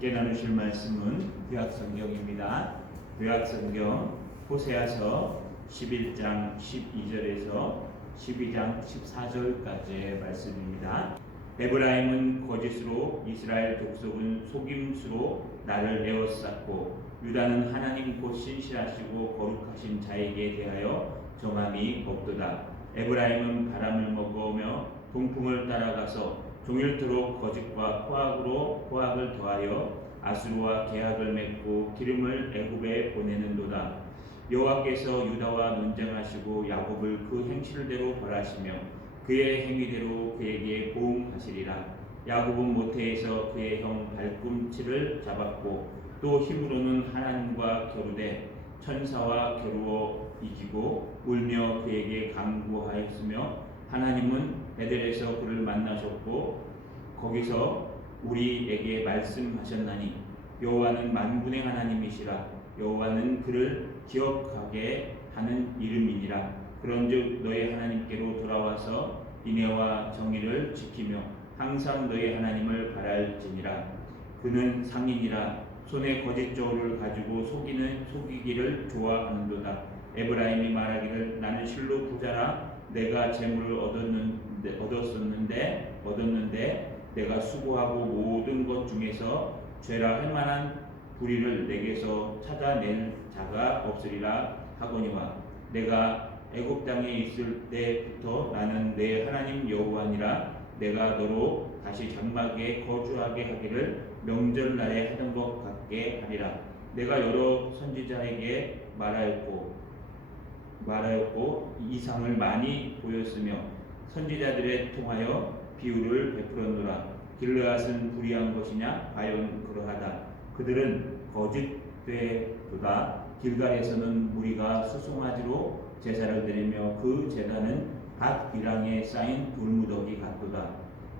함께 나누실 말씀은 구약성경입니다. 구약성경 호세아서 11장 12절에서 12장 14절까지의 말씀입니다. 에브라임은 거짓으로, 이스라엘 족속은 속임수로 나를 에워쌌고, 유다는 하나님 곧 신실하시고 거룩하신 자에게 대하여 정함이 없도다. 에브라임은 바람을 먹으며 동풍을 따라가서 종일토록 거짓과 포악을 더하여 아수르와 계약을 맺고 기름을 애굽에 보내는도다. 여호와께서 유다와 논쟁하시고 야곱을 그 행실대로 벌하시며 그의 행위대로 그에게 보응하시리라. 야곱은 모태에서 그의 형 발꿈치를 잡았고 또 힘으로는 하나님과 겨루되 천사와 겨루어 이기고 울며 그에게 간구하였으며, 하나님은 베델에서 그를 만나셨고 거기서 우리에게 말씀하셨나니, 여호와는 만군의 하나님이시라. 여호와는 그를 기억하게 하는 이름이니라. 그런즉 너희 하나님께로 돌아와서 인애와 정의를 지키며 항상 너희 하나님을 바랄지니라. 그는 상인이라. 손에 거짓 저울을 가지고 속이기를 좋아하는도다. 에브라임이 말하기를 나는 실로 부자라. 내가 재물을 얻었는데 내가 수고하고 모든 것 중에서 죄라 할 만한 불의를 내게서 찾아낼 자가 없으리라 하거니와, 내가 애굽 땅에 있을 때부터 나는 내 하나님 여호와니라. 내가 너로 다시 장막에 거주하게 하기를 명절날에 하던 것 같게 하리라. 내가 여러 선지자에게 말하였고 이상을 많이 보였으며 선지자들에 통하여 비유를 베풀었노라. 길르앗은 불의한 것이냐? 과연 그러하다. 그들은 거짓되도다. 길갈에서는 무리가 수송아지로 제사를 드리며 그 제단은 밭 비랑에 쌓인 돌무더기 같도다.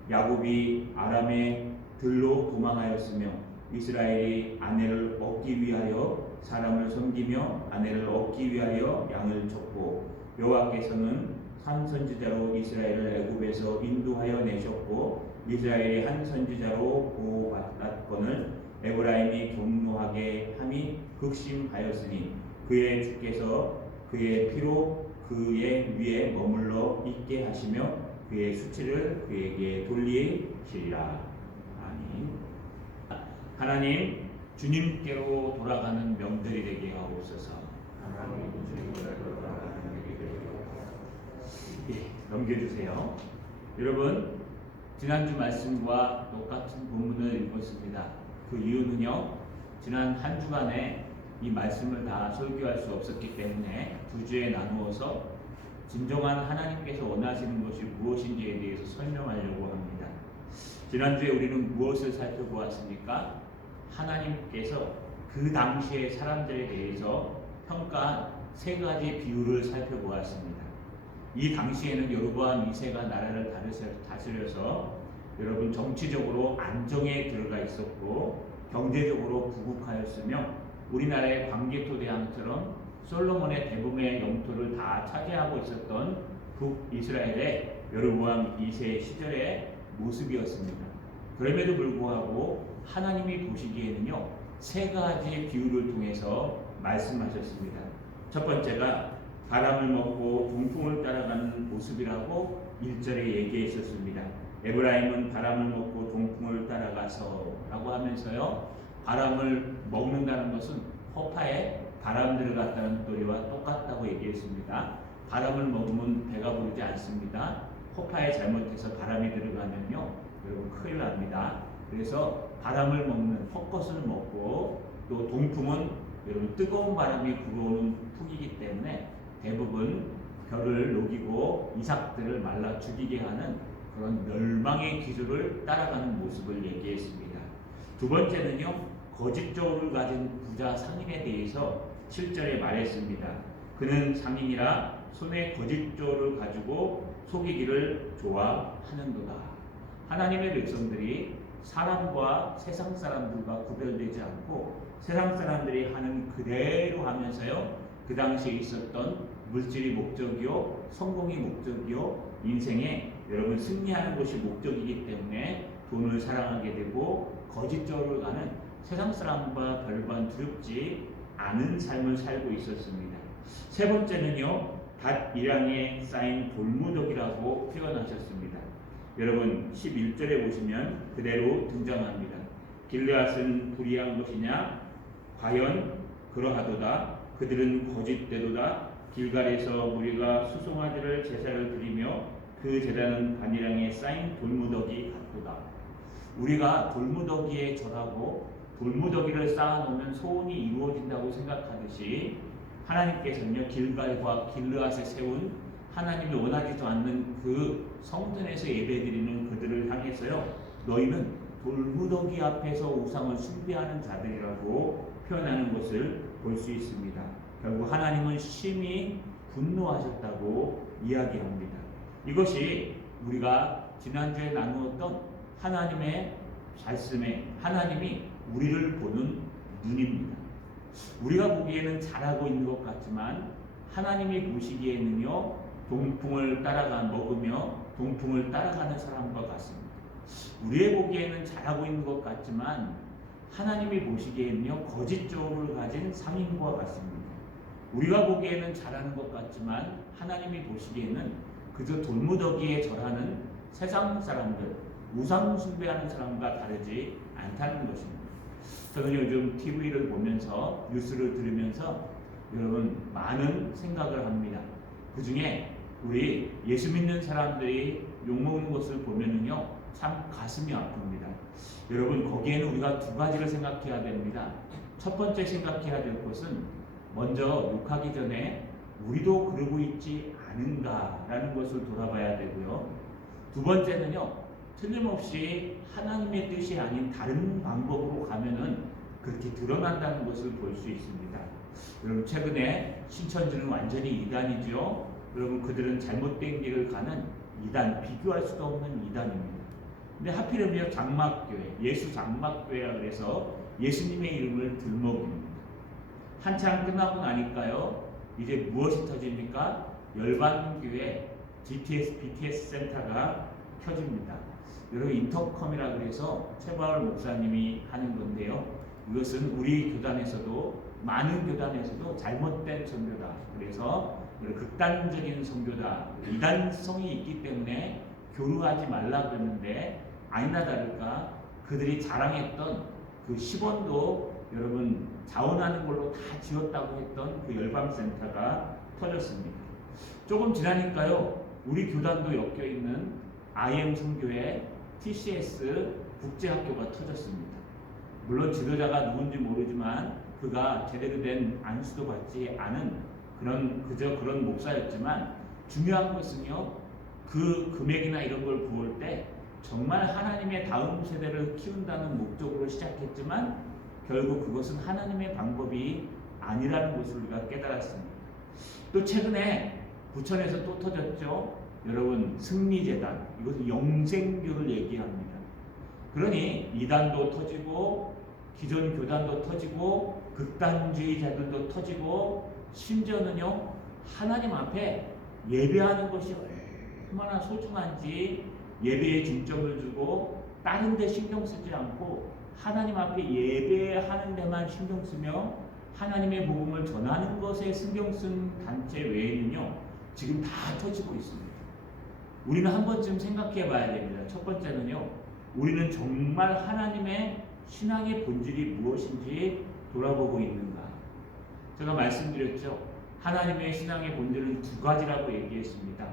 야곱이 아람의 들로 도망하였으며 이스라엘이 아내를 얻기 위하여 사람을 섬기며 아내를 얻기 위하여 양을 쳤고, 여호와께서는 한 선지자로 이스라엘을 애굽에서 인도하여 내셨고 이스라엘이 한 선지자로 보호받았거늘 에브라임이 경노하게 함이 극심하였으니 그의 주께서 그의 피로 그의 위에 머물러 있게 하시며 그의 수치를 그에게 돌리시리라. 아멘. 하나님, 주님께로 돌아가는 명절이 되게 하옵소서. 넘겨주세요. 여러분, 지난주 말씀과 똑같은 본문을 읽었습니다. 그 이유는요, 지난 한 주간에 이 말씀을 다 설교할 수 없었기 때문에 두 주에 나누어서 진정한 하나님께서 원하시는 것이 무엇인지에 대해서 설명하려고 합니다. 지난주에 우리는 무엇을 살펴보았습니까? 하나님께서 그 당시의 사람들에 대해서 평가한 세 가지 비유를 살펴보았습니다. 이 당시에는 여로보암 2세가 나라를 다스려서 여러분 정치적으로 안정에 들어가 있었고 경제적으로 부국하였으며 우리나라의 광개토대왕처럼 솔로몬의 대부분의 영토를 다 차지하고 있었던 북이스라엘의 여로보암 2세 시절의 모습이었습니다. 그럼에도 불구하고 하나님이 보시기에는요, 세 가지 비유를 통해서 말씀하셨습니다. 첫 번째가 바람을 먹고 동풍을 따라가는 모습이라고 1절에 얘기했었습니다. 에브라임은 바람을 먹고 동풍을 따라가서 라고 하면서요, 바람을 먹는다는 것은 허파에 바람 들어갔다는 소리와 똑같다고 얘기했습니다. 바람을 먹으면 배가 부르지 않습니다. 허파에 잘못해서 바람이 들어가면요, 여러분 큰일 납니다. 그래서 바람을 먹는 헛것을 먹고, 또 동풍은 여러분 뜨거운 바람이 불어오는 풍이기 때문에 대부분 벼를 녹이고 이삭들을 말라 죽이게 하는 그런 멸망의 기술을 따라가는 모습을 얘기했습니다. 두 번째는요, 거짓 저울을 가진 부자 상인에 대해서 7절에 말했습니다. 그는 상인이라 손에 거짓 저울을 가지고 속이기를 좋아하는도다. 하나님의 백성들이 사람과 세상 사람들과 구별되지 않고 세상 사람들이 하는 그대로 하면서요, 그 당시에 있었던 물질이 목적이요, 성공이 목적이요, 인생에 여러분 승리하는 것이 목적이기 때문에 돈을 사랑하게 되고 거짓 저울을 가는 세상 사람과 별반 두렵지 않은 삶을 살고 있었습니다. 세 번째는요, 닷 이랑에 쌓인 돌무더기라고 표현하셨습니다. 여러분 11절에 보시면 그대로 등장합니다. 길르앗은 불의한 것이냐? 과연 그러하도다. 그들은 거짓되도다. 길갈에서 무리가 수송아지를 제사를 드리며 그 제단은 반이랑에 쌓인 돌무더기 같도다. 우리가 돌무더기에 절하고 돌무더기를 쌓아놓으면 소원이 이루어진다고 생각하듯이 하나님께서는요, 길갈과 길르앗에 세운 하나님이 원하지도 않는 그 성전에서 예배드리는 그들을 향해서요, 너희는 돌무더기 앞에서 우상을 숭배하는 자들이라고 표현하는 것을 볼 수 있습니다. 결국 하나님은 심히 분노하셨다고 이야기합니다. 이것이 우리가 지난주에 나누었던 하나님의 말씀에 하나님이 우리를 보는 눈입니다. 우리가 보기에는 잘하고 있는 것 같지만 하나님이 보시기에는요, 동풍을 먹으며 동풍을 따라가는 사람과 같습니다. 우리의 보기에는 잘하고 있는 것 같지만 하나님이 보시기에는요, 거짓 조업을 가진 상인과 같습니다. 우리가 보기에는 잘하는 것 같지만 하나님이 보시기에는 그저 돌무더기에 절하는 세상 사람들, 우상 숭배하는 사람과 다르지 않다는 것입니다. 저는 요즘 TV를 보면서 뉴스를 들으면서 여러분 많은 생각을 합니다. 그 중에 우리 예수 믿는 사람들이 욕먹는 것을 보면은요, 참 가슴이 아픕니다. 여러분 거기에는 우리가 두 가지를 생각해야 됩니다. 첫 번째 생각해야 될 것은 먼저 욕하기 전에 우리도 그러고 있지 않은가라는 것을 돌아봐야 되고요. 두 번째는요, 틀림없이 하나님의 뜻이 아닌 다른 방법으로 가면은 그렇게 드러난다는 것을 볼 수 있습니다. 여러분 최근에 신천지는 완전히 이단이죠. 여러분 그들은 잘못된 길을 가는 이단, 비교할 수가 없는 이단입니다. 근데 하필이면 장막교회, 예수 장막교회라 그래서 예수님의 이름을 들먹입니다. 한참 끝나고 나니까요, 이제 무엇이 터집니까? 열반교회 BTS 센터가 켜집니다. 여러분 인터컴이라 그래서 최바울 목사님이 하는 건데요, 이것은 우리 교단에서도 많은 교단에서도 잘못된 선교다. 그래서 극단적인 선교다. 이단성이 있기 때문에 교류하지 말라 그랬는데 아니나 다를까 그들이 자랑했던 그 10원도 여러분 자원하는 걸로 다 지었다고 했던 그 열방센터가 터졌습니다. 조금 지나니까요, 우리 교단도 엮여 있는 IM 선교회 TCS 국제학교가 터졌습니다. 물론 지도자가 누군지 모르지만 그가 제대로 된 안수도 받지 않은 그저 그런 목사였지만 중요한 것은요, 그 금액이나 이런 걸 부을 때 정말 하나님의 다음 세대를 키운다는 목적으로 시작했지만 결국 그것은 하나님의 방법이 아니라는 것을 우리가 깨달았습니다. 또 최근에 부천에서 또 터졌죠. 여러분 승리재단, 이것은 영생교를 얘기합니다. 그러니 이단도 터지고 기존 교단도 터지고 극단주의자들도 터지고 심지어는요, 하나님 앞에 예배하는 것이 얼마나 소중한지 예배에 중점을 두고 다른 데 신경 쓰지 않고 하나님 앞에 예배하는 데만 신경 쓰며 하나님의 복음을 전하는 것에 신경 쓴 단체 외에는요, 지금 다 터지고 있습니다. 우리는 한 번쯤 생각해 봐야 됩니다. 첫 번째는요, 우리는 정말 하나님의 신앙의 본질이 무엇인지 돌아보고 있는가. 제가 말씀드렸죠. 하나님의 신앙의 본질은 두 가지라고 얘기했습니다.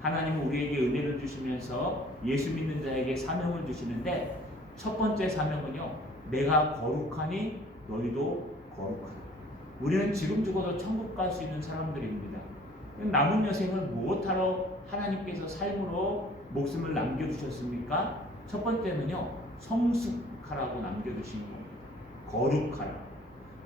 하나님은 우리에게 은혜를 주시면서 예수 믿는 자에게 사명을 주시는데 첫 번째 사명은요, 내가 거룩하니 너희도 거룩하라. 우리는 지금 죽어도 천국 갈 수 있는 사람들입니다. 남은 여생을 무엇하러 하나님께서 삶으로 목숨을 남겨주셨습니까? 첫 번째는요, 성숙하라고 남겨두신 겁니다. 거룩하라.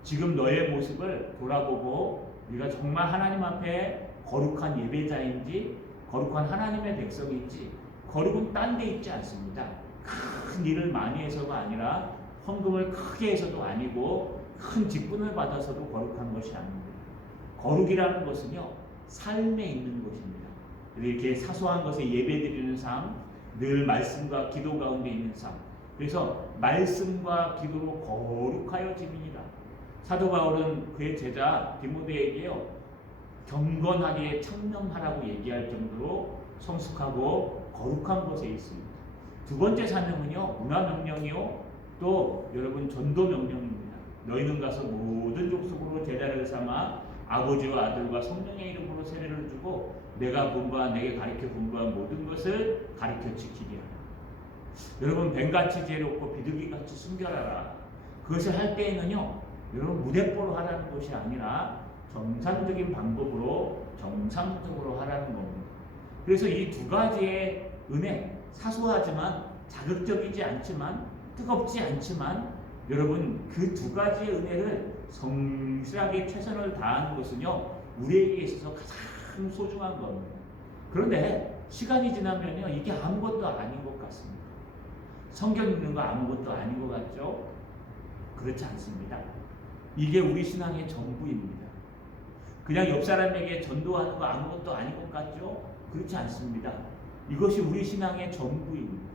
지금 너의 모습을 돌아보고 네가 정말 하나님 앞에 거룩한 예배자인지 거룩한 하나님의 백성인지. 거룩은 딴 데 있지 않습니다. 큰 일을 많이 해서가 아니라 헌금을 크게 해서도 아니고 큰 직분을 받아서도 거룩한 것이 아닙니다. 거룩이라는 것은요, 삶에 있는 것입니다. 이렇게 사소한 것에 예배드리는 삶, 늘 말씀과 기도 가운데 있는 삶, 그래서 말씀과 기도로 거룩하여짐이니라. 사도 바울은 그의 제자 디모데에게요, 경건하게 청렴하라고 얘기할 정도로 성숙하고 거룩한 곳에 있습니다. 두 번째 사명은요, 문화 명령이요, 또 여러분 전도 명령입니다. 너희는 가서 모든 족속으로 제자를 삼아 아버지와 아들과 성령의 이름으로 세례를 주고 내가 본바 내게 가르쳐 본바한 모든 것을 가르쳐 지키게 하라. 여러분, 뱀같이 지혜롭고 비둘기같이 순결하라. 그것을 할 때에는요, 여러분 무대뽀로 하라는 것이 아니라 정상적인 방법으로 정상적으로 하라는 겁니다. 그래서 이 두 가지의 은혜, 사소하지만 자극적이지 않지만 뜨겁지 않지만 여러분 그 두 가지의 은혜를 성실하게 최선을 다하는 것은요, 우리에게 있어서 가장 소중한 겁니다. 그런데 시간이 지나면요, 이게 아무것도 아닌 것 같습니다. 성경 읽는 거 아무것도 아닌 것 같죠? 그렇지 않습니다. 이게 우리 신앙의 전부입니다. 그냥 옆 사람에게 전도하는 거 아무것도 아닌 것 같죠? 그렇지 않습니다. 이것이 우리 신앙의 전부입니다.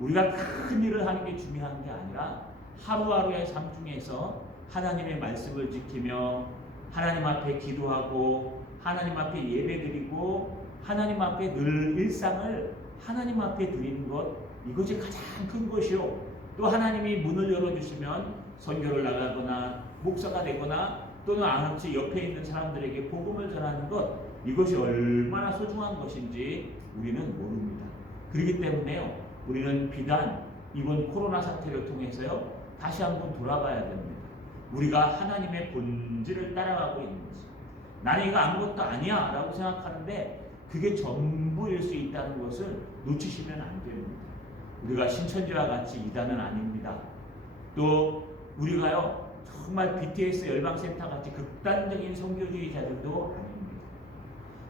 우리가 큰 일을 하는 게 중요한 게 아니라 하루하루의 삶 중에서 하나님의 말씀을 지키며 하나님 앞에 기도하고 하나님 앞에 예배드리고 하나님 앞에 늘 일상을 하나님 앞에 드리는 것, 이것이 가장 큰 것이요. 또 하나님이 문을 열어주시면 선교를 나가거나 목사가 되거나 또는 아무튼 옆에 있는 사람들에게 복음을 전하는 것, 이것이 얼마나 소중한 것인지 우리는 모릅니다. 그렇기 때문에요, 우리는 비단 이번 코로나 사태를 통해서요, 다시 한번 돌아봐야 됩니다. 우리가 하나님의 본질을 따라가고 있는지. 나는 이거 아무것도 아니야 라고 생각하는데 그게 전부일 수 있다는 것을 놓치시면 안 됩니다. 우리가 신천지와 같이 이단은 아닙니다. 또 우리가요, 정말 BTS 열방센터 같이 극단적인 선교주의자들도 아닙니다.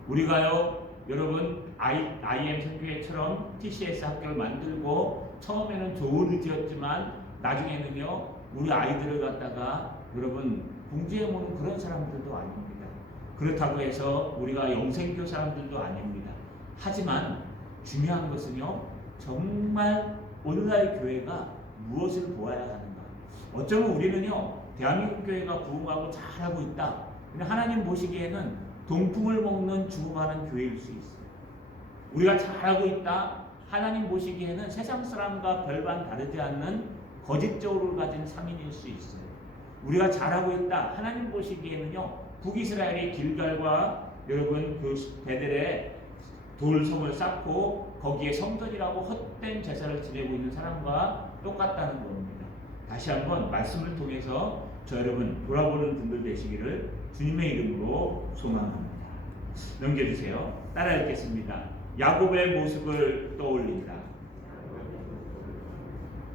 우리가요, 여러분 IM 선교회처럼 TCS 학교를 만들고 처음에는 좋은 의지였지만 나중에는요, 우리 아이들을 갖다가 여러분 공지해모는 그런 사람들도 아닙니다. 그렇다고 해서 우리가 영생교 사람들도 아닙니다. 하지만 중요한 것은요, 정말 오늘날 교회가 무엇을 보아야 하는가. 어쩌면 우리는요, 대한민국 교회가 부흥하고 잘하고 있다. 근데 하나님 보시기에는 동풍을 먹는 죽어가는 교회일 수 있어요. 우리가 잘하고 있다. 하나님 보시기에는 세상 사람과 별반 다르지 않는 거짓적으로 가진 상인일 수 있어요. 우리가 잘하고 있다. 하나님 보시기에는요, 북이스라엘의 길갈과 여러분 그 베델에 돌성을 쌓고 거기에 성전이라고 헛된 제사를 지내고 있는 사람과 똑같다는 겁니다. 다시 한번 말씀을 통해서 저 여러분 돌아보는 분들 되시기를 주님의 이름으로 소망합니다. 넘겨주세요. 따라 읽겠습니다. 야곱의 모습을 떠올린다.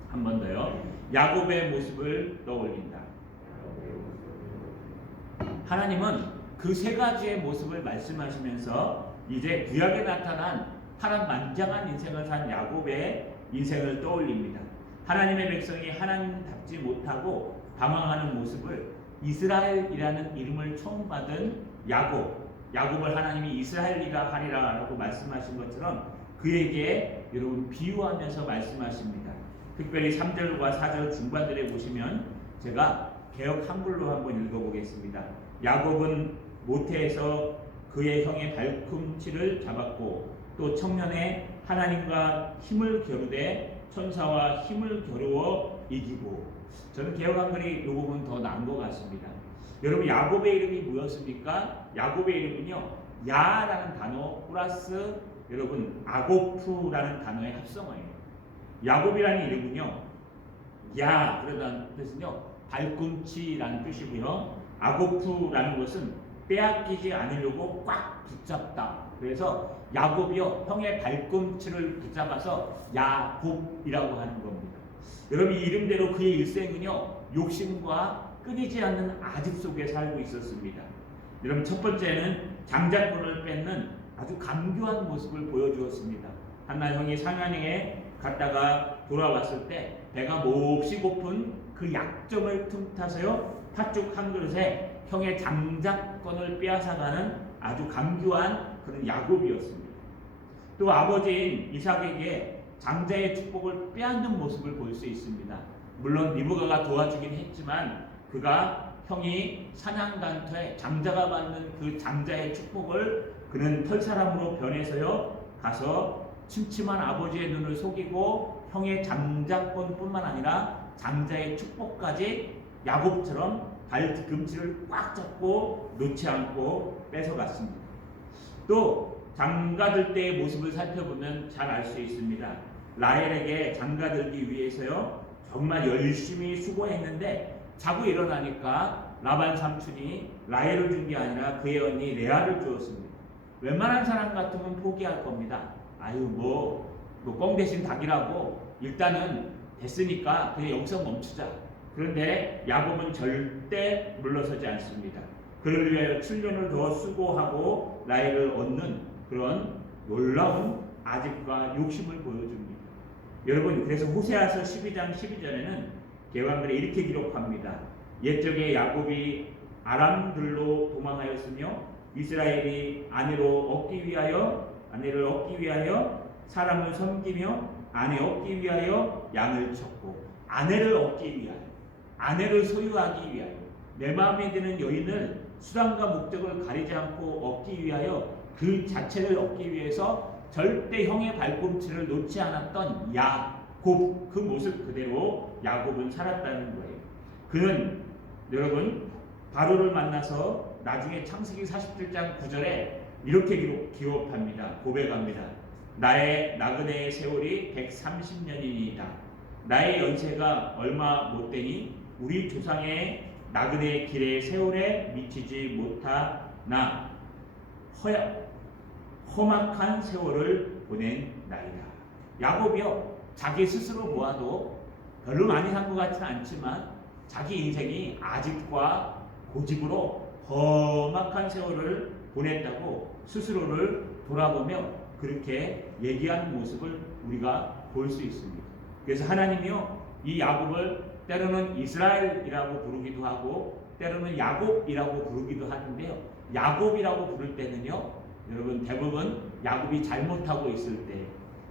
한 번 더요. 야곱의 모습을 떠올린다. 하나님은 그 세 가지의 모습을 말씀하시면서 이제 구약에 나타난 파란만장한 인생을 산 야곱의 인생을 떠올립니다. 하나님의 백성이 하나님답지 못하고 방황하는 모습을 이스라엘이라는 이름을 처음 받은 야곱을 하나님이 이스라엘이라 하리라 라고 말씀하신 것처럼 그에게 여러분 비유하면서 말씀하십니다. 특별히 3절과 4절 중반들에 보시면 제가 개역 한글로 한번 읽어보겠습니다. 야곱은 모태에서 그의 형의 발꿈치를 잡았고 또 청년에 하나님과 힘을 겨루되 천사와 힘을 겨루어 이기고. 저는 개역 한글이 이 부분 더 나은 것 같습니다. 여러분 야곱의 이름이 뭐였습니까? 야곱의 이름은요, 야라는 단어 플러스 여러분 아고프라는 단어의 합성어예요. 야곱이라는 이름은요, 야 그러다는 뜻은요 발꿈치라는 뜻이고요, 아고프라는 것은 빼앗기지 않으려고 꽉 붙잡다. 그래서 야곱이요, 형의 발꿈치를 붙잡아서 야곱이라고 하는 겁니다. 여러분 이 이름대로 그의 일생은요, 욕심과 끊이지 않는 아집 속에 살고 있었습니다. 여러분 첫 번째는 장자권을 뺏는 아주 감교한 모습을 보여주었습니다. 한날 형이 상한에 갔다가 돌아왔을 때 배가 몹시 고픈 그 약점을 틈타서요, 팥죽 한 그릇에 형의 장자권을 빼앗아가는 아주 감교한 그런 야곱이었습니다. 또 아버지인 이삭에게 장자의 축복을 빼앗는 모습을 볼 수 있습니다. 물론 리브가가 도와주긴 했지만 그가 형이 사냥단터에 장자가 받는 그 장자의 축복을 그는 털사람으로 변해서요 가서 침침한 아버지의 눈을 속이고 형의 장자권뿐만 아니라 장자의 축복까지 야곱처럼 발 뒤꿈치를 꽉 잡고 놓지 않고 뺏어갔습니다. 또 장가들 때의 모습을 살펴보면 잘 알 수 있습니다. 라헬에게 장가들기 위해서요 정말 열심히 수고했는데 자고 일어나니까 라반 삼촌이 라헬을 준 게 아니라 그의 언니 레아를 주었습니다. 웬만한 사람 같으면 포기할 겁니다. 아유 꽁 대신 닭이라고 일단은 됐으니까 그냥 여기서 멈추자. 그런데 야곱은 절대 물러서지 않습니다. 그를 위해 7년을 더 수고하고 라헬을 얻는 그런 놀라운 아집과 욕심을 보여줍니다. 여러분 그래서 호세아서 12장 12절에는 개관글에 이렇게 기록합니다. 옛적에 야곱이 아람들로 도망하였으며 이스라엘이 아내를 얻기 위하여 사람을 섬기며 아내 얻기 위하여 양을 쳤고 아내를 얻기 위하여 아내를 소유하기 위하여 내 마음에 드는 여인을 수단과 목적을 가리지 않고 얻기 위하여 그 자체를 얻기 위해서 절대 형의 발꿈치를 놓지 않았던 야곱, 그 모습 그대로 야곱은 살았다는 거예요. 그는 여러분 바로를 만나서 나중에 창세기 47장 9절에 이렇게 기록합니다. 고백합니다. 나의 나그네의 세월이 130년이니이다. 나의 연세가 얼마 못되니 우리 조상의 나그네의 길의 세월에 미치지 못하나 험악한 세월을 보낸 나이다. 야곱이요 자기 스스로 보아도 별로 많이 산 것 같지는 않지만 자기 인생이 아집과 고집으로 험악한 세월을 보냈다고 스스로를 돌아보며 그렇게 얘기하는 모습을 우리가 볼 수 있습니다. 그래서 하나님이요 이 야곱을 때로는 이스라엘이라고 부르기도 하고 때로는 야곱이라고 부르기도 하는데요. 야곱이라고 부를 때는요 여러분 대부분 야곱이 잘못하고 있을 때,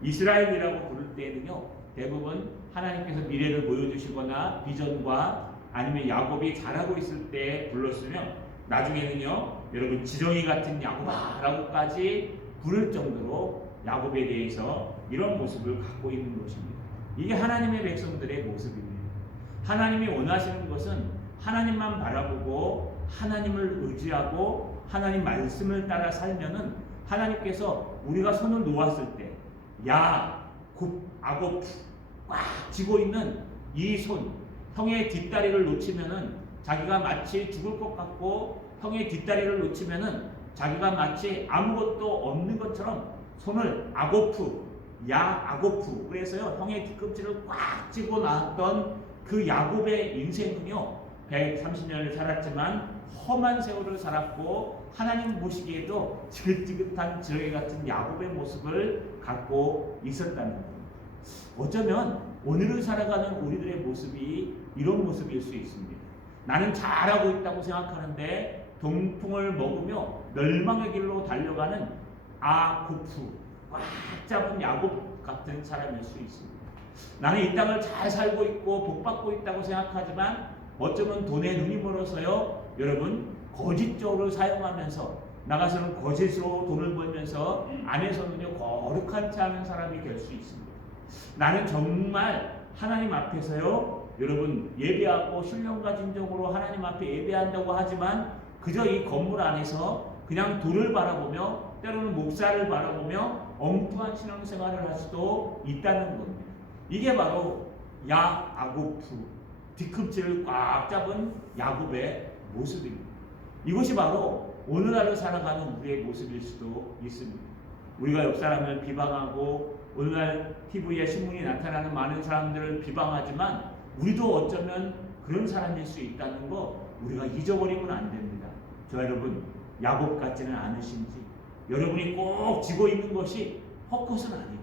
이스라엘이라고 부를 때는요 대부분 하나님께서 미래를 보여주시거나 비전과 아니면 야곱이 잘하고 있을 때 불렀으면 나중에는요 여러분 지렁이 같은 야곱아라고까지 부를 정도로 야곱에 대해서 이런 모습을 갖고 있는 것입니다. 이게 하나님의 백성들의 모습입니다. 하나님이 원하시는 것은 하나님만 바라보고 하나님을 의지하고 하나님 말씀을 따라 살면은 하나님께서 우리가 손을 놓았을 때 아곱 꽉 쥐고 있는 이 손, 형의 뒷다리를 놓치면은 자기가 마치 죽을 것 같고 형의 뒷다리를 놓치면은 자기가 마치 아무것도 없는 것처럼 손을 아고프 그래서요 형의 뒤꿈치를 꽉 쥐고 나왔던 그 야곱의 인생은요 130년을 살았지만 험한 세월을 살았고 하나님 보시기에도 지긋지긋한 지렁이 같은 야곱의 모습을 갖고 있었다는 겁니다. 어쩌면 오늘을 살아가는 우리들의 모습이 이런 모습일 수 있습니다. 나는 잘하고 있다고 생각하는데 동풍을 먹으며 멸망의 길로 달려가는 아고프, 꽉 잡은 야곱 같은 사람일 수 있습니다. 나는 이 땅을 잘 살고 있고 복받고 있다고 생각하지만 어쩌면 돈에 눈이 멀어서요 여러분 거짓적으로 사용하면서 나가서는 거짓으로 돈을 벌면서 안에서는요 거룩한 채 하는 사람이 될 수 있습니다. 나는 정말 하나님 앞에서요 여러분 예배하고 신령과 진정으로 하나님 앞에 예배한다고 하지만 그저 이 건물 안에서 그냥 돈을 바라보며 때로는 목사를 바라보며 엉뚱한 신앙생활을 할 수도 있다는 겁니다. 이게 바로 야고프, 뒤꿈치를 꽉 잡은 야곱의 모습입니다. 이것이 바로 오늘날을 살아가는 우리의 모습일 수도 있습니다. 우리가 옆 사람을 비방하고 오늘날 TV에 신문이 나타나는 많은 사람들을 비방하지만 우리도 어쩌면 그런 사람일 수 있다는 거 우리가 잊어버리면 안 됩니다. 저 여러분 야곱 같지는 않으신지, 여러분이 꼭 쥐고 있는 것이 헛것은 아닌지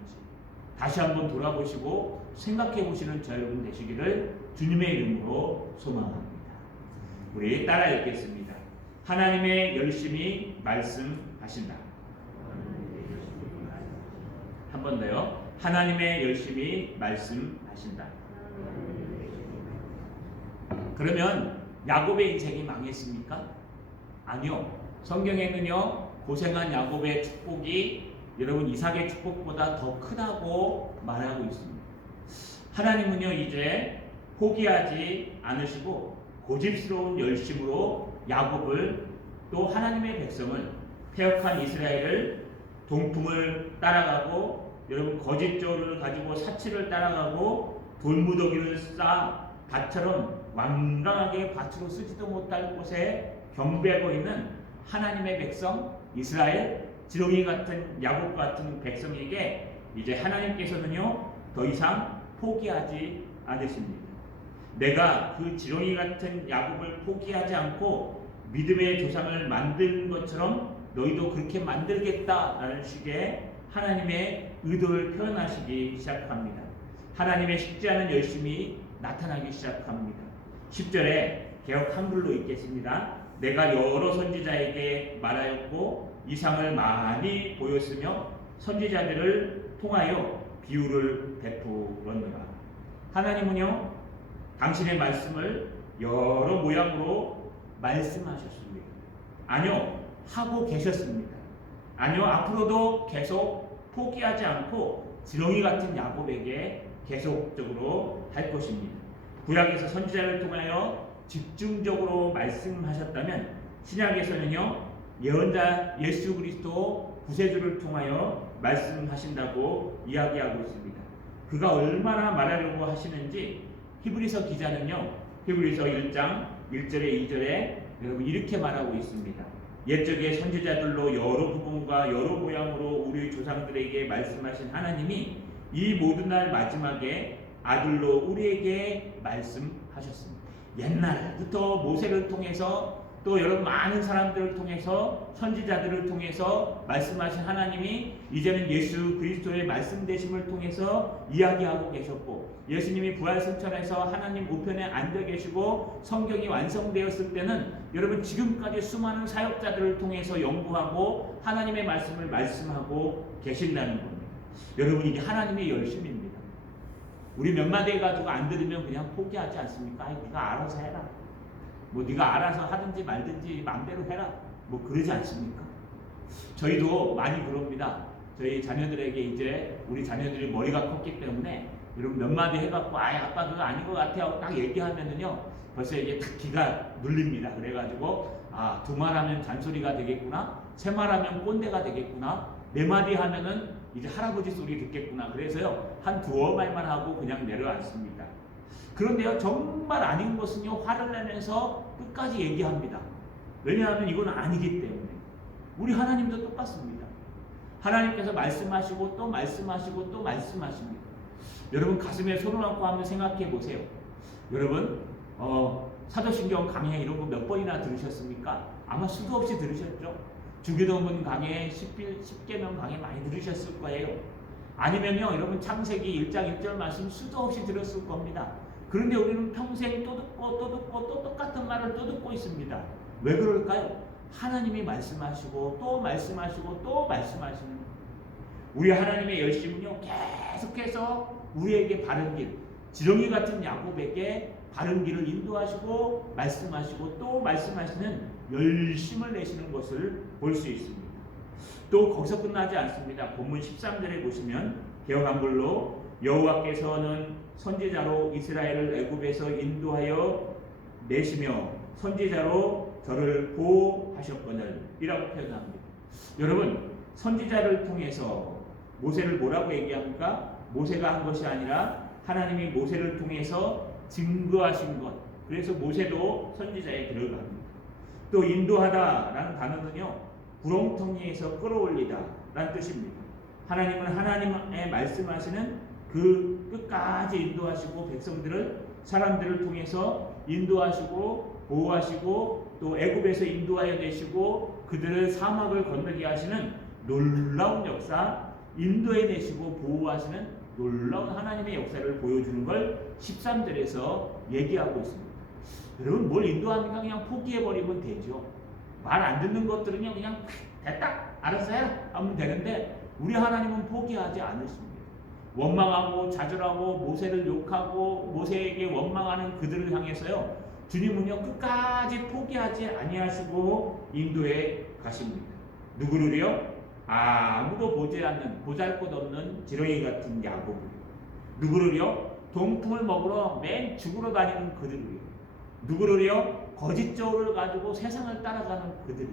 다시 한번 돌아보시고 생각해 보시는 저 여러분 되시기를 주님의 이름으로 소망합니다. 우리 따라 읽겠습니다. 하나님의 열심히 말씀하신다. 한 번 더요. 하나님의 열심히 말씀하신다. 그러면 야곱의 인생이 망했습니까? 아니요. 성경에는요, 고생한 야곱의 축복이 여러분 이삭의 축복보다 더 크다고 말하고 있습니다. 하나님은요, 이제 포기하지 않으시고 고집스러운 열심으로 야곱을, 또 하나님의 백성을, 패역한 이스라엘을 동풍을 따라가고, 여러분 거짓조를 가지고 사치를 따라가고 돌무더기를 쌓아 밭처럼 완강하게 밭으로 쓰지도 못할 곳에 경배하고 있는 하나님의 백성 이스라엘, 지렁이 같은 야곱 같은 백성에게 이제 하나님께서는요, 더 이상 포기하지 않으십니다. 내가 그 지렁이 같은 야곱을 포기하지 않고 믿음의 조상을 만든 것처럼 너희도 그렇게 만들겠다라는 식의 하나님의 의도를 표현하시기 시작합니다. 하나님의 식지 않은 열심이 나타나기 시작합니다. 10절에 개역 한글로 읽겠습니다. 내가 여러 선지자에게 말하였고 이상을 많이 보였으며 선지자들을 통하여 비유를 베풀었노라. 하나님은요, 당신의 말씀을 여러 모양으로 말씀하셨습니다. 아니요, 하고 계셨습니다. 아니요, 앞으로도 계속 포기하지 않고 지렁이 같은 야곱에게 계속적으로 할 것입니다. 구약에서 선지자를 통하여 집중적으로 말씀하셨다면 신약에서는요, 예언자 예수 그리스도 구세주를 통하여 말씀하신다고 이야기하고 있습니다. 그가 얼마나 말하려고 하시는지 히브리서 기자는요, 히브리서 1장 1절에 2절에 여러분 이렇게 말하고 있습니다. 옛적의 선지자들로 여러 부분과 여러 모양으로 우리 조상들에게 말씀하신 하나님이 이 모든 날 마지막에 아들로 우리에게 말씀하셨습니다. 옛날부터 모세를 통해서 또 여러분 많은 사람들을 통해서 선지자들을 통해서 말씀하신 하나님이 이제는 예수 그리스도의 말씀 되심을 통해서 이야기하고 계셨고, 예수님이 부활 승천해서 하나님 우편에 앉아 계시고 성경이 완성되었을 때는 여러분 지금까지 수많은 사역자들을 통해서 연구하고 하나님의 말씀을 말씀하고 계신다는 겁니다. 여러분 이게 하나님의 열심입니다. 우리 몇 마디 해가지고 안 들으면 그냥 포기하지 않습니까? 아이, 네가 알아서 해라. 뭐 네가 알아서 하든지 말든지 마음대로 해라. 뭐 그러지 않습니까? 저희도 많이 그럽니다. 저희 자녀들에게 이제 우리 자녀들이 머리가 컸기 때문에 여러분 몇 마디 해갖고 아이 아빠 그거 아닌 것 같아 하고 딱 얘기하면은요 벌써 이게 딱 기가 눌립니다. 그래가지고 아, 두 말 하면 잔소리가 되겠구나, 세 말 하면 꼰대가 되겠구나, 네 마디 하면은 이제 할아버지 소리 듣겠구나. 그래서요 한 두어 말만 하고 그냥 내려앉습니다. 그런데요, 정말 아닌 것은요, 화를 내면서 끝까지 얘기합니다. 왜냐하면 이건 아니기 때문에. 우리 하나님도 똑같습니다. 하나님께서 말씀하시고 또 말씀하시고 또 말씀하십니다. 여러분 가슴에 손을 얹고 한번 생각해 보세요. 여러분 사도신경 강해 이런 거 몇 번이나 들으셨습니까? 아마 수도 없이 들으셨죠. 주기도문 강해, 10계명 강해 많이 들으셨을 거예요. 아니면요, 여러분 창세기 1장 1절 말씀 수도 없이 들었을 겁니다. 그런데 우리는 평생 또 듣고 또 듣고 또 똑같은 말을 또 듣고 있습니다. 왜 그럴까요? 하나님이 말씀하시고 또 말씀하시고 또 말씀하시는, 우리 하나님의 열심은요 계속해서 우리에게 바른 길, 지렁이 같은 야곱에게 바른 길을 인도하시고 말씀하시고 또 말씀하시는 열심을 내시는 것을 볼 수 있습니다. 또 거기서 끝나지 않습니다. 본문 13절에 보시면 개역 한글로 여호와께서는 선지자로 이스라엘을 애굽에서 인도하여 내시며 선지자로 저를 보호하셨거늘 이라고 표현합니다. 여러분 선지자를 통해서 모세를 뭐라고 얘기합니까? 모세가 한 것이 아니라 하나님이 모세를 통해서 증거하신 것. 그래서 모세도 선지자에 들어갑니다. 또 인도하다라는 단어는요, 구렁텅이에서 끌어올리다 라는 뜻입니다. 하나님은 하나님의 말씀하시는 그 끝까지 인도하시고 백성들을, 사람들을 통해서 인도하시고 보호하시고 또 애굽에서 인도하여 내시고 그들을 사막을 건너게 하시는 놀라운 역사, 인도해 내시고 보호하시는 놀라운 하나님의 역사를 보여주는 걸 13절에서 얘기하고 있습니다. 여러분 뭘 인도합니까? 그냥 포기해버리면 되죠. 말 안 듣는 것들은요 그냥 됐다 알았어 해라 하면 되는데 우리 하나님은 포기하지 않으십니다. 원망하고 좌절하고 모세를 욕하고 모세에게 원망하는 그들을 향해서요, 주님은요 끝까지 포기하지 아니하시고 인도해 가십니다. 누구를요? 아무도 보지 않는 보잘것없는 지렁이 같은 야곱을, 누구를요? 동품을 먹으러 맨 죽으러 다니는 그들을요, 누구를요? 거짓 저울을 가지고 세상을 따라가는 그들을,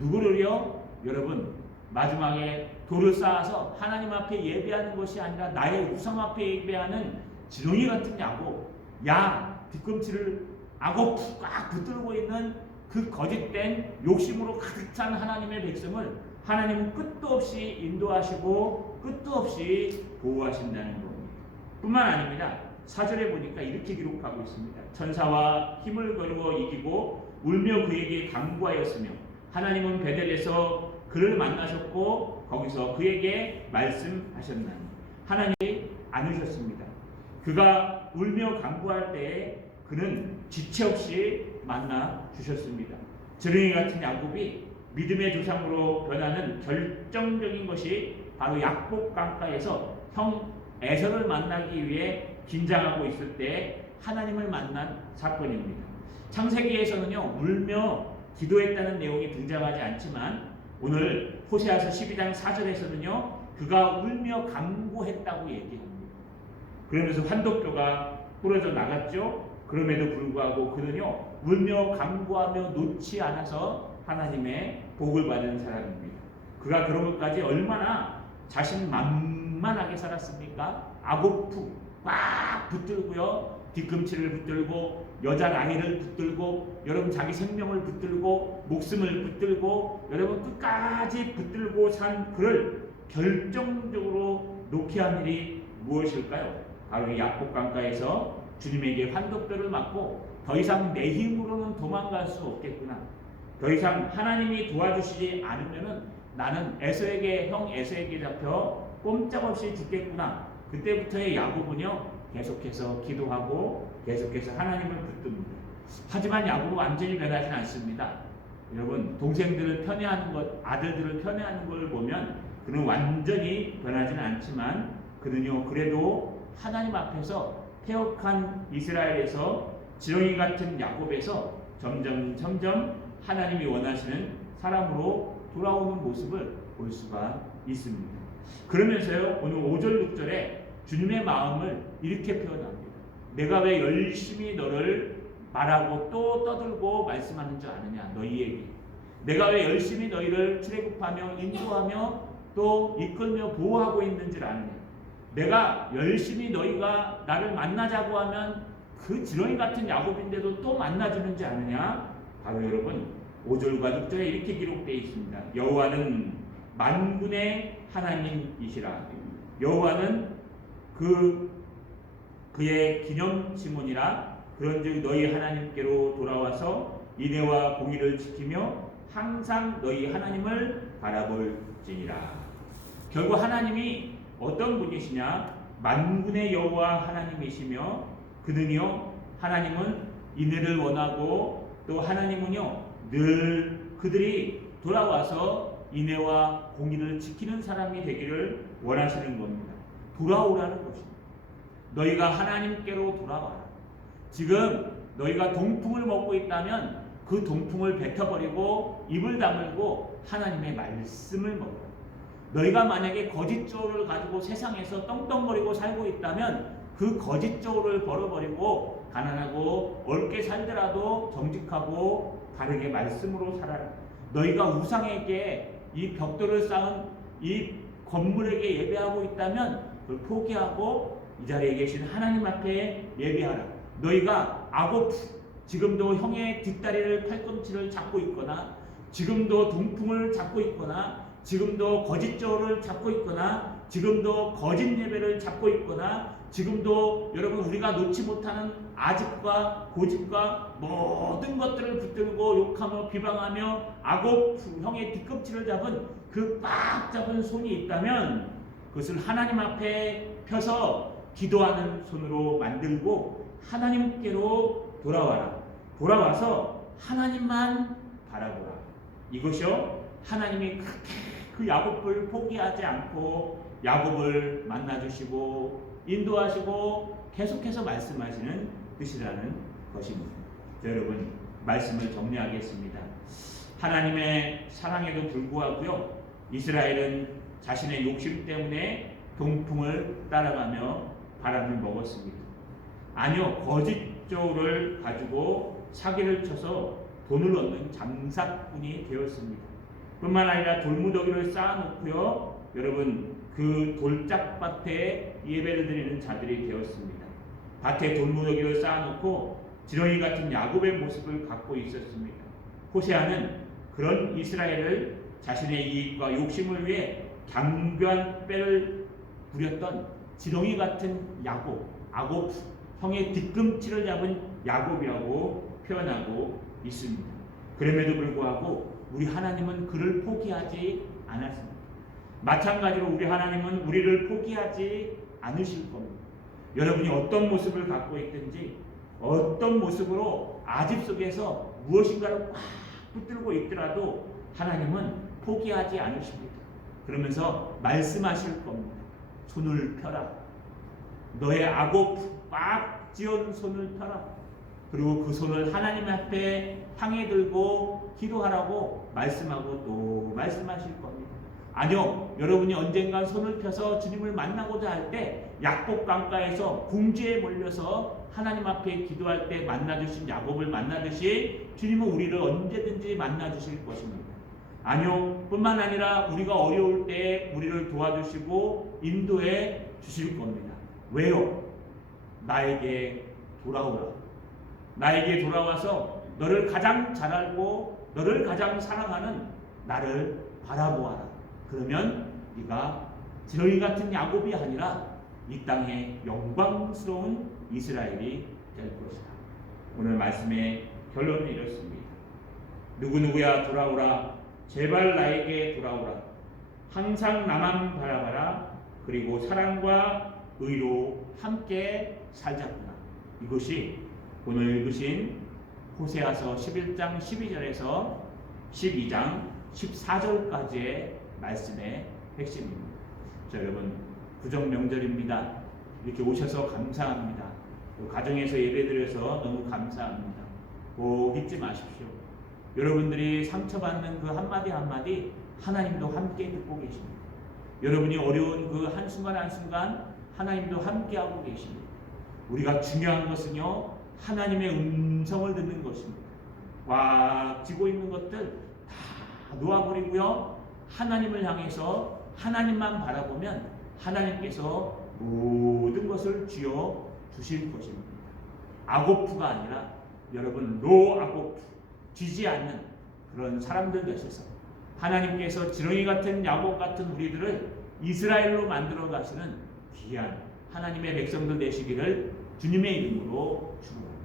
누구를요? 여러분, 마지막에 돌을 쌓아서 하나님 앞에 예배하는 것이 아니라 나의 우상 앞에 예배하는 지렁이 같은 야곱, 야 뒤꿈치를 악어 꽉 붙들고 있는 그 거짓된 욕심으로 가득 찬 하나님의 백성을 하나님은 끝도 없이 인도하시고 끝도 없이 보호하신다는 겁니다. 뿐만 아닙니다. 4절에 보니까 이렇게 기록하고 있습니다. 천사와 힘을 거두어 이기고 울며 그에게 간구하였으며 하나님은 베델에서 그를 만나셨고 거기서 그에게 말씀하셨나니 하나님이 안으셨습니다. 그가 울며 간구할 때에 그는 지체 없이 만나 주셨습니다. 지렁이 같은 야곱이 믿음의 조상으로 변하는 결정적인 것이 바로 약복 강가에서 형 에서를 만나기 위해 긴장하고 있을 때 하나님을 만난 사건입니다. 창세기에서는요 울며 기도했다는 내용이 등장하지 않지만 오늘 호세아서 12장 4절에서는요 그가 울며 간구했다고 얘기합니다. 그러면서 환독교가 부러져 나갔죠. 그럼에도 불구하고 그는요 울며 간구하며 놓지 않아서 하나님의 복을 받은 사람입니다. 그가 그런 것까지 얼마나 자신만만하게 살았습니까? 악오프 꽉 붙들고요, 뒤꿈치를 붙들고 여자 나이를 붙들고 여러분 자기 생명을 붙들고 목숨을 붙들고 여러분 끝까지 붙들고 산 그를 결정적으로 놓게 한 일이 무엇일까요? 바로 이 약복 강가에서 주님에게 환독뼈를 맞고 더 이상 내 힘으로는 도망갈 수 없겠구나, 더 이상 하나님이 도와주시지 않으면은 나는 에서에게 형 에서에게 잡혀 꼼짝없이 죽겠구나. 그때부터의 야곱은요 계속해서 기도하고 계속해서 하나님을 붙듭니다. 하지만 야곱은 완전히 변하진 않습니다. 여러분 동생들을 편애하는 것, 아들들을 편애하는 걸 보면 그는 완전히 변하지는 않지만 그는요 그래도 하나님 앞에서 패역한 이스라엘에서 지렁이 같은 야곱에서 점점 하나님이 원하시는 사람으로 돌아오는 모습을 볼 수가 있습니다. 그러면서요 오늘 5절 6절에 주님의 마음을 이렇게 표현합니다. 내가 왜 열심히 너를 말하고 또 떠들고 말씀하는 줄 아느냐, 너희에게 내가 왜 열심히 너희를 출애굽하며 인도하며 또 이끌며 보호하고 있는 줄 아느냐, 내가 열심히 너희가 나를 만나자고 하면 그 지렁이 같은 야곱인데도 또 만나주는지 아느냐. 바로 여러분 5절과 6절에 이렇게 기록되어 있습니다. 여호와는 만군의 하나님이시라. 여호와는 그의 기념시몬이라. 그런즉 너희 하나님께로 돌아와서 인애와 공의를 지키며 항상 너희 하나님을 바라볼지니라. 결국 하나님이 어떤 분이시냐? 만군의 여호와 하나님이시며 그는요 하나님은 인애를 원하고 또 하나님은요 늘 그들이 돌아와서 인애와 공의를 지키는 사람이 되기를 원하시는 겁니다. 돌아오라는 것입니다. 너희가 하나님께로 돌아와라. 지금 너희가 동풍을 먹고 있다면 그 동풍을 뱉어버리고 입을 다물고 하나님의 말씀을 먹어라. 너희가 만약에 거짓 저울을 가지고 세상에서 떵떵거리고 살고 있다면 그 거짓 저울을 벌어버리고 가난하고 어렵게 살더라도 정직하고 바르게 말씀으로 살아라. 너희가 우상에게 이 벽돌을 쌓은 이 건물에게 예배하고 있다면 그걸 포기하고 이 자리에 계신 하나님 앞에 예배하라. 너희가 악오프, 지금도 형의 뒷다리를 팔꿈치를 잡고 있거나 지금도 동풍을 잡고 있거나 지금도 거짓 저울을 잡고 있거나 지금도 거짓 예배를 잡고 있거나 지금도 여러분 우리가 놓지 못하는 아집과 고집과 모든 것들을 붙들고 욕하며 비방하며 악오프, 형의 뒤꿈치를 잡은 그 꽉 잡은 손이 있다면 그것을 하나님 앞에 펴서 기도하는 손으로 만들고 하나님께로 돌아와라. 돌아와서 하나님만 바라보라. 이것이요 하나님이 그렇게 그 야곱을 포기하지 않고 야곱을 만나주시고 인도하시고 계속해서 말씀하시는 뜻이라는 것입니다. 여러분, 말씀을 정리하겠습니다. 하나님의 사랑에도 불구하고요, 이스라엘은 자신의 욕심 때문에 동풍을 따라가며 바람을 먹었습니다. 아니요, 거짓조를 가지고 사기를 쳐서 돈을 얻는 장사꾼이 되었습니다. 뿐만 아니라 돌무더기를 쌓아놓고요, 여러분, 그 돌짝밭에 예배를 드리는 자들이 되었습니다. 밭에 돌무더기를 쌓아놓고 지렁이 같은 야곱의 모습을 갖고 있었습니다. 호세아는 그런 이스라엘을 자신의 이익과 욕심을 위해 강교한 빼를 부렸던 지렁이 같은 야곱, 형의 뒤꿈치를 잡은 야곱이라고 표현하고 있습니다. 그럼에도 불구하고 우리 하나님은 그를 포기하지 않았습니다. 마찬가지로 우리 하나님은 우리를 포기하지 않으실 겁니다. 여러분이 어떤 모습을 갖고 있든지, 어떤 모습으로 아집 속에서 무엇인가를 꽉 붙들고 있더라도 하나님은 포기하지 않으십니다. 그러면서 말씀하실 겁니다. 손을 펴라. 너의 악업 꽉 쥐어놓은 손을 펴라. 그리고 그 손을 하나님 앞에 향해 들고 기도하라고 말씀하고 또 말씀하실 겁니다. 아니요, 여러분이 언젠가 손을 펴서 주님을 만나고자 할 때 약복 강가에서 궁지에 몰려서 하나님 앞에 기도할 때 만나주신 야곱을 만나듯이 주님은 우리를 언제든지 만나주실 것입니다. 아니요, 뿐만 아니라 우리가 어려울 때 우리를 도와주시고 인도해 주실 겁니다. 왜요? 나에게 돌아오라. 나에게 돌아와서 너를 가장 잘 알고 너를 가장 사랑하는 나를 바라보아라. 그러면 네가 지렁이 같은 야곱이 아니라 이 땅의 영광스러운 이스라엘이 될 것이다. 오늘 말씀의 결론은 이렇습니다. 누구누구야 돌아오라. 제발 나에게 돌아오라. 항상 나만 바라봐라. 그리고 사랑과 의로 함께 살자꾸나. 이것이 오늘 읽으신 호세아서 11장 12절에서 12장 14절까지의 말씀의 핵심입니다. 자, 여러분, 구정 명절입니다. 이렇게 오셔서 감사합니다. 가정에서 예배드려서 너무 감사합니다. 꼭 잊지 마십시오. 여러분들이 상처받는 그 한마디 한마디 하나님도 함께 듣고 계십니다. 여러분이 어려운 그 한순간 한순간 하나님도 함께하고 계십니다. 우리가 중요한 것은요, 하나님의 음성을 듣는 것입니다. 꽉 쥐고 있는 것들 다 놓아버리고요, 하나님을 향해서 하나님만 바라보면 하나님께서 모든 것을 쥐어 주실 것입니다. 아고프가 아니라 여러분 로아고프, 쥐지 않는 그런 사람들 되셔서 하나님께서 지렁이 같은 야곱 같은 우리들을 이스라엘로 만들어 가시는 귀한 하나님의 백성들 되시기를 주님의 이름으로 축원합니다.